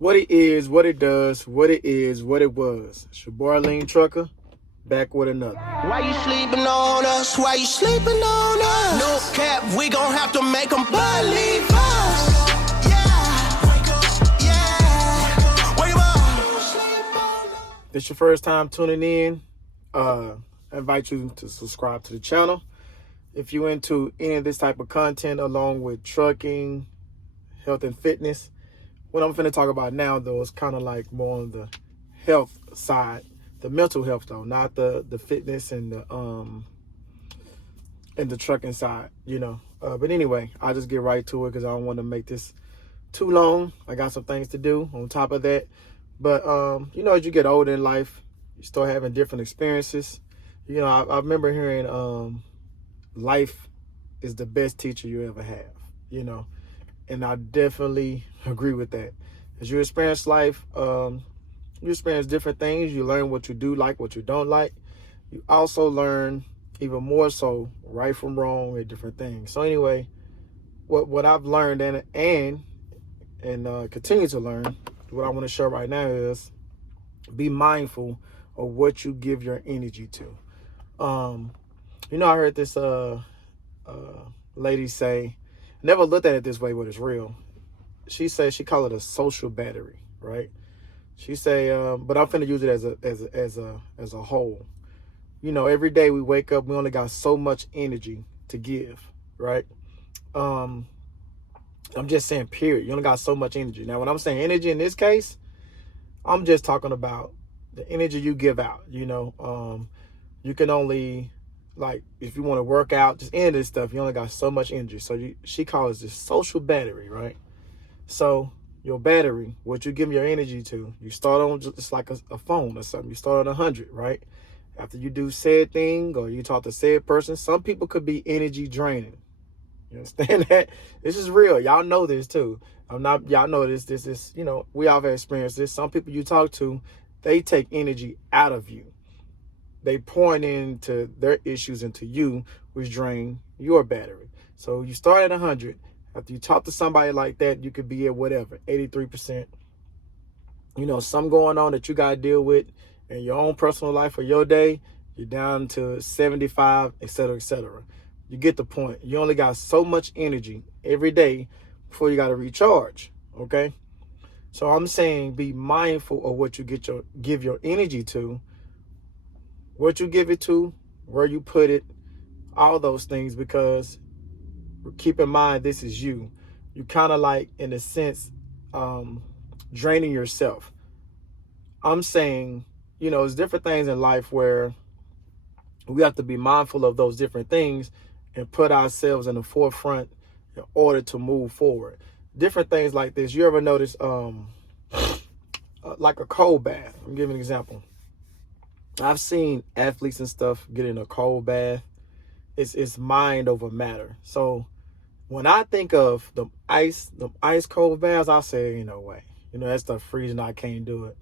What it is, what it does, what it is, what it was. It's your boy Lean Trucker, back with another. Why you sleeping on us? Why you sleeping on us? No cap, we gon' have to make them believe us. Wake up. If it's your first time tuning in, I invite you to subscribe to the channel. If you're into any of this type of content along with trucking, health and fitness, what I'm finna talk about now though is kind of like more on the health side, the mental health though, not the fitness and the trucking side, But anyway, I'll just get right to it because I don't want to make this too long. I got some things to do on top of that. But as you get older in life, you start having different experiences. I remember hearing life is the best teacher you ever have, and I definitely agree with that. As you experience life, you experience different things. You learn what you do like, what you don't like. You also learn even more so right from wrong and different things. So anyway, what I've learned and continue to learn, what I want to share right now is be mindful of what you give your energy to. I heard this lady say, never looked at it this way, but it's real. She said she call it a social battery, right? She say, but I'm finna use it as a whole. Every day we wake up, we only got so much energy to give, right? I'm just saying, period. You only got so much energy. Now, when I'm saying energy in this case, I'm just talking about the energy you give out. You can only, like, if you want to work out, just any of this stuff, you only got so much energy. So she calls this social battery, right? So your battery, what you give your energy to, you start on just like a phone or something. You start on 100, right? After you do said thing or you talk to said person, some people could be energy draining. You understand that? This is real. Y'all know this too. Y'all know this is, we all have experienced this. Some people you talk to, they take energy out of you. They point into their issues into you, which drain your battery. So you start at 100. After you talk to somebody like that, you could be at whatever, 83%. Something going on that you got to deal with in your own personal life or your day, you're down to 75, et cetera, et cetera. You get the point. You only got so much energy every day before you got to recharge, okay? So I'm saying be mindful of what you give your energy to, what you give it to, where you put it, all those things, because keep in mind, this is you. You kind of like, in a sense, draining yourself. I'm saying, there's different things in life where we have to be mindful of those different things and put ourselves in the forefront in order to move forward. Different things like this. You ever notice, like a cold bath? I'm giving an example. I've seen athletes and stuff get in a cold bath. It's mind over matter. So when I think of the ice cold baths, I say, no way. That stuff freezing, I can't do it.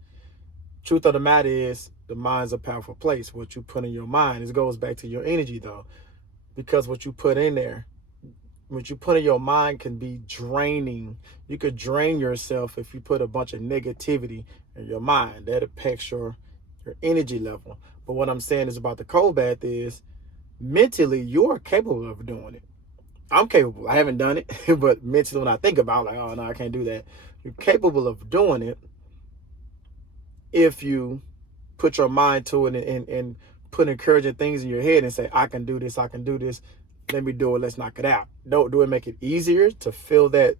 Truth of the matter is, the mind's a powerful place. What you put in your mind, it goes back to your energy though. Because what you put in there, what you put in your mind can be draining. You could drain yourself if you put a bunch of negativity in your mind. That affects your energy level. But what I'm saying is about the cold bath is, mentally, you're capable of doing it. I'm capable. I haven't done it, but mentally when I think about it, like, oh no, I can't do that. You're capable of doing it if you put your mind to it and put encouraging things in your head and say, I can do this, let me do it, let's knock it out. Do it make it easier to feel that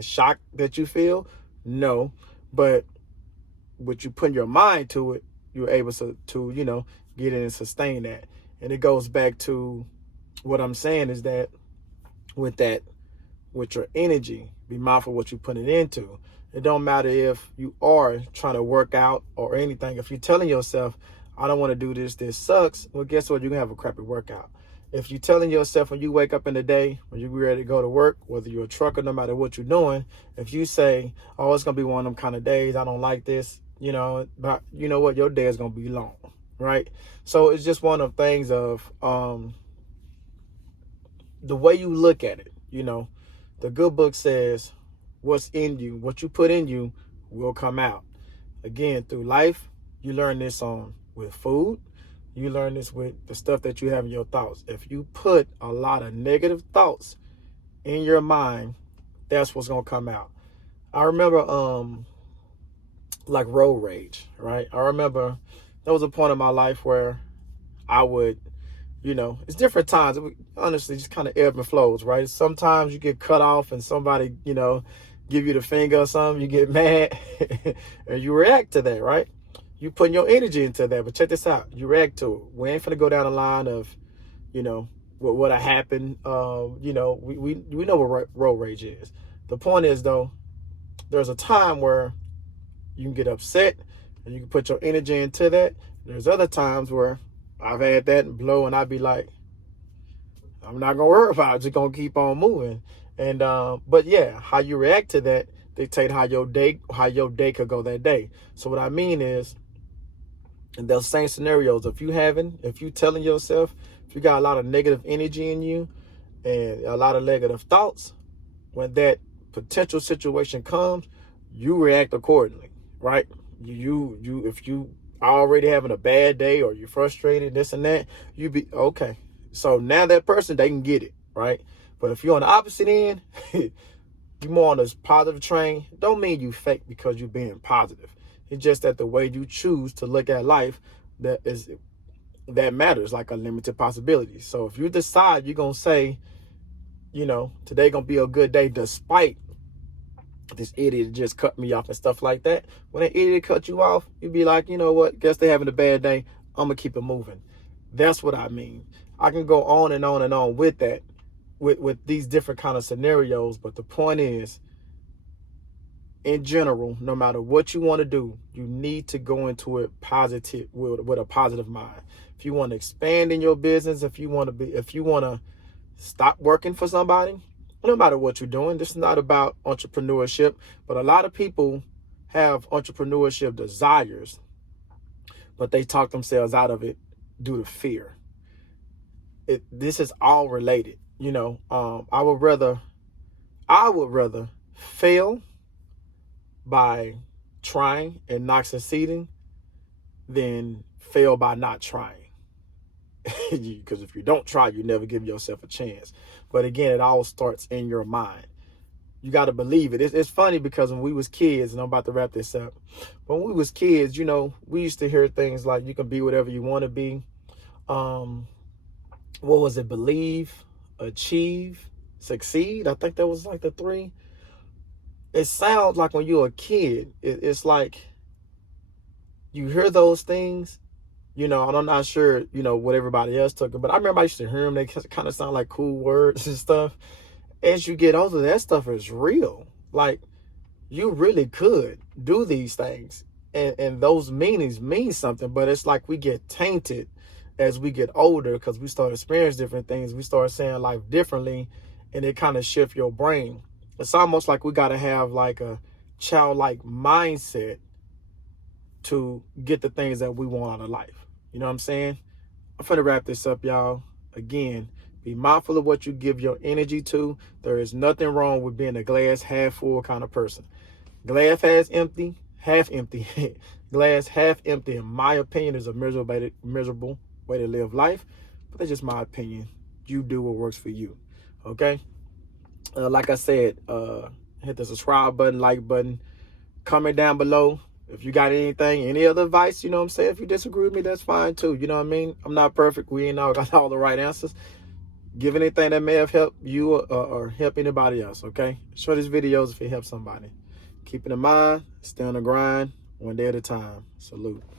shock that you feel? No. But what you put your mind to it, you're able to get in and sustain that. And it goes back to what I'm saying is that with your energy, be mindful what you put it into. It don't matter if you are trying to work out or anything. If you're telling yourself, I don't want to do this sucks, well, guess what? You're going to have a crappy workout. If you're telling yourself when you wake up in the day, when you're ready to go to work, whether you're a trucker, no matter what you're doing, if you say, oh, it's going to be one of them kind of days, I don't like this, but you know what? Your day is going to be long, right? So it's just one of things of the way you look at it. The good book says what's in you, what you put in you will come out. Again, through life, you learn this with food. You learn this with the stuff that you have in your thoughts. If you put a lot of negative thoughts in your mind, that's what's gonna come out. I remember like road rage, right? I remember there was a point in my life where I would, it's different times. It would, honestly, just kind of ebb and flows, right? Sometimes you get cut off and somebody, give you the finger or something, you get mad and you react to that, right? You putting your energy into that. But check this out. You react to it. We ain't finna go down the line of, what happened. We know what road rage is. The point is, though, there's a time where you can get upset and you can put your energy into that. There's other times where I've had that and blow and I'd be like, I'm not gonna worry about it, just gonna keep on moving. And but yeah, how you react to that dictate how your day could go that day. So what I mean is, in those same scenarios, if you telling yourself, if you got a lot of negative energy in you and a lot of negative thoughts, when that potential situation comes, you react accordingly, right? If you already having a bad day or you're frustrated, this and that, you be okay. So now that person, they can get it, right? But if you're on the opposite end, you're more on this positive train. Don't mean you fake because you're being positive. It's just that the way you choose to look at life that matters, like unlimited possibilities. So if you decide you're gonna say, today gonna be a good day despite this idiot just cut me off and stuff like that. When an idiot cut you off, you be like, you know what? Guess they're having a bad day. I'm gonna keep it moving. That's what I mean. I can go on and on and on with that, with these different kind of scenarios. But the point is, in general, no matter what you want to do, you need to go into it positive with a positive mind. If you want to expand in your business, if you want to stop working for somebody, no matter what you're doing, this is not about entrepreneurship, but a lot of people have entrepreneurship desires, but they talk themselves out of it due to fear. This is all related. I would rather fail by trying and not succeeding than fail by not trying. Because if you don't try, you never give yourself a chance. But again, it all starts in your mind. You got to believe it. It's funny because when we was kids, and I'm about to wrap this up. When we was kids, we used to hear things like you can be whatever you want to be. What was it? Believe, achieve, succeed. I think that was like the 3. It sounds like when you're a kid, it's like you hear those things, and I'm not sure, what everybody else took it, but I remember I used to hear them. They kind of sound like cool words and stuff. As you get older, that stuff is real. Like, you really could do these things. And those meanings mean something, but it's like we get tainted as we get older because we start experiencing different things. We start saying life differently, and it kind of shifts your brain. It's almost like we got to have like a childlike mindset to get the things that we want out of life. You know what I'm saying? I'm finna wrap this up, y'all. Again, be mindful of what you give your energy to. There is nothing wrong with being a glass half full kind of person. Glass half empty. Glass half empty, in my opinion, is a miserable way to live life. But that's just my opinion. You do what works for you. Okay? Like I said, hit the subscribe button, like button, comment down below. If you got any other advice, you know what I'm saying? If you disagree with me, that's fine too. You know what I mean? I'm not perfect. We ain't all got all the right answers. Give anything that may have helped you or help anybody else, okay? Share these videos if it helps somebody. Keep it in mind, stay on the grind, one day at a time. Salute.